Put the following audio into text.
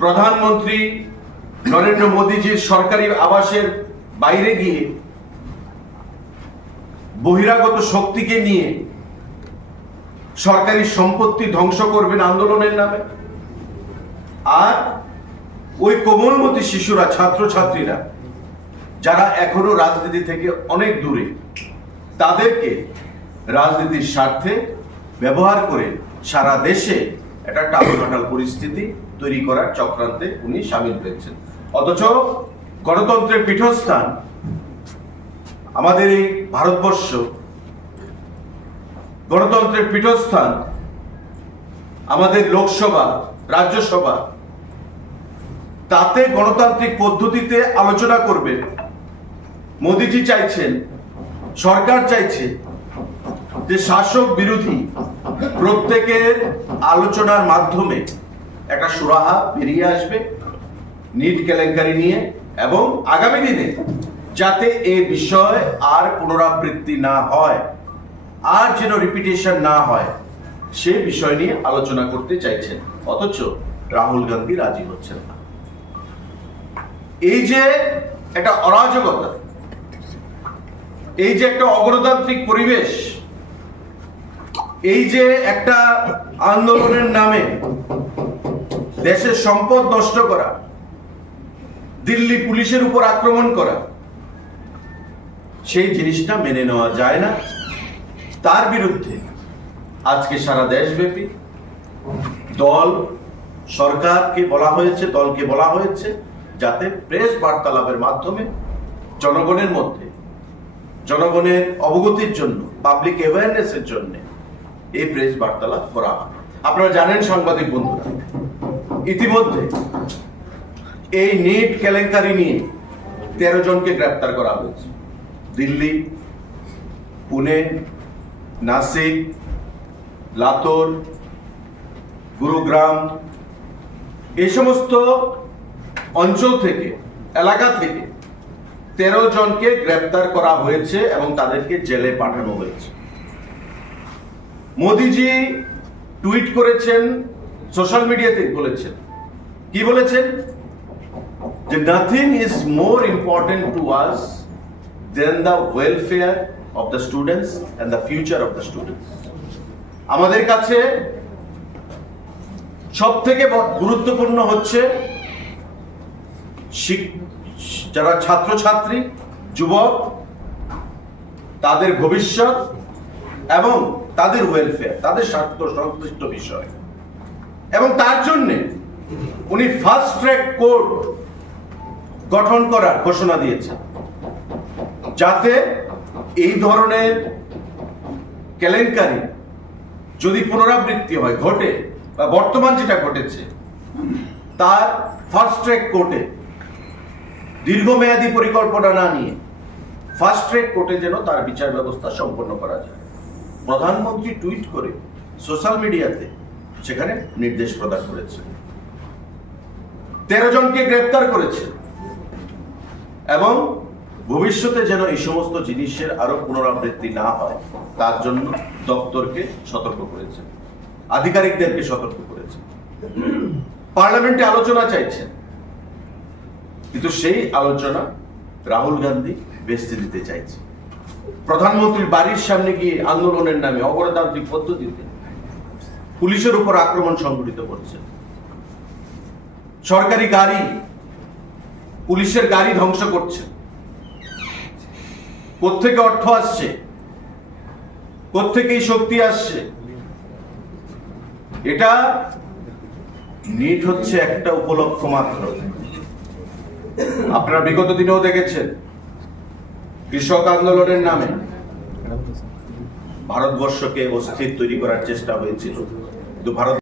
প্রধানমন্ত্রী নরেন্দ্র মোদীজির সরকারি আবাসের বাইরে গিয়ে বহিরাগত শক্তিকে নিয়ে সরকারি সম্পত্তি ধ্বংস করবেন আন্দোলনের নামে। আর ওই কোমলমতি শিশুরা, ছাত্রছাত্রীরা যারা এখনো রাজনীতি থেকে অনেক দূরে, তাদেরকে রাজনীতির স্বার্থে ব্যবহার করে সারা দেশে একটা টালমাটাল পরিস্থিতি তৈরি করার চক্রান্তে উনি সামিল হয়েছেন। অথচ গণতন্ত্রের পীঠস্থান আমাদের এই ভারতবর্ষ, গণতন্ত্রের পীঠস্থান আমাদের লোকসভা, রাজ্যসভা, তাতে গণতান্ত্রিক পদ্ধতিতে আলোচনা করবেন। মোদিজি চাইছেন, সরকার চাইছে যে শাসক বিরোধী প্রত্যেকের আলোচনার মাধ্যমে একটা সুরাহা বেরিয়ে আসবে নিট কেলেঙ্কারি নিয়ে, এবং আগামী দিনে যাতে এই বিষয় আর পুনরাবৃত্তি না হয়, আর যেন রিপিটেশন না হয়, সে বিষয় নিয়ে আলোচনা করতে চাইছেন। অথচ রাহুল গান্ধী রাজি হচ্ছেন না। এই যে একটা অরাজকতা, এই যে একটা অগণতান্ত্রিক পরিবেশ, এই যে একটা আন্দোলনের নামে দেশের সম্পদ নষ্ট করা, দিল্লি পুলিশের উপর আক্রমণ করা, সেই জিনিসটা মেনে নেওয়া যায় না। তার বিরুদ্ধে আজকে সারা দেশব্যাপী সরকারকে বলা হয়েছে, দলকে বলা হয়েছে যাতে প্রেস বার্তালাপের মাধ্যমে জনগণের মধ্যে, জনগণের অবগতির জন্য, পাবলিক অ্যাওয়ারনেসের জন্য এই প্রেস বার্তালাপ করা হয়। আপনারা জানেন সাংবাদিক বন্ধুরা, ইতিমধ্যে এই নিট কেলেঙ্কারি নিয়ে 13 জনকে গ্রেপ্তার করা হয়েছে। দিল্লি, পুনে, নাসিক, লাতুর, গুরুগ্রাম, এই সমস্ত অঞ্চল থেকে, এলাকা থেকে 13 জনকে গ্রেপ্তার করা হয়েছে এবং তাদেরকে জেলে পাঠানো হয়েছে। মোদিজি টুইট করেছেন, সোশ্যাল মিডিয়াতে বলেছেন, কি বলেছেন? যে nothing is more important to us than the welfare of the students and the future of the students. আমাদের কাছে সব থেকে গুরুত্বপূর্ণ হচ্ছে যারা ছাত্রছাত্রী, যুবক, তাদের ভবিষ্যৎ এবং তাদের ওয়েলফেয়ার, তাদের স্বার্থ সংশ্লিষ্ট বিষয়। এবং তার জন্য উনি ফাস্ট ট্র্যাক কোর্ট গঠন করার ঘোষণা দিয়েছেন, যাতে এই ধরনের কেলেঙ্কারি যদি পুনরাবৃত্তি হয়, ঘটে, বা বর্তমান যেটা ঘটেছে তার ফাস্ট ট্র্যাক কোর্টে, দীর্ঘমেয়াদী পরিকল্পনা না নিয়ে ফাস্ট ট্র্যাক কোর্টে যেন তার বিচার ব্যবস্থা সম্পন্ন করা যায়। প্রধানমন্ত্রী টুইট করে সোশ্যাল মিডিয়াতে সেখানে নির্দেশ প্রদান করেছে। 13 জনকে গ্রেফতার করেছে এবং ভবিষ্যতে যেন এই সমস্ত জিনিসের আরো পুনরাবৃত্তি না হয় তার জন্য দপ্তরকে সতর্ক করেছে, আধিকারিকদেরকে সতর্ক করেছে। পার্লামেন্টে আলোচনা চাইছেন, কিন্তু সেই আলোচনা রাহুল গান্ধী বেস্তে দিতে চাইছে। প্রধানমন্ত্রীর বাড়ির সামনে গিয়ে আন্দোলনের নামে অগণতান্ত্রিক পদ্ধতিতে পুলিশের উপর আক্রমণ সংঘটিত করছে। সরকারি গাড়ি, পুলিশের গাড়ি ধ্বংস করছে। কোত্থেকে অর্থ আসছে, কোত্থেকে শক্তি আসছে? এটা নিট হচ্ছে একটা উপলক্ষ মাত্র। আপনারা বিগত দিনেও দেখেছেন কৃষক আন্দোলনের নামে ভারতবর্ষকে অস্থির তৈরি করার চেষ্টা হয়েছিল, কিন্তু ভারত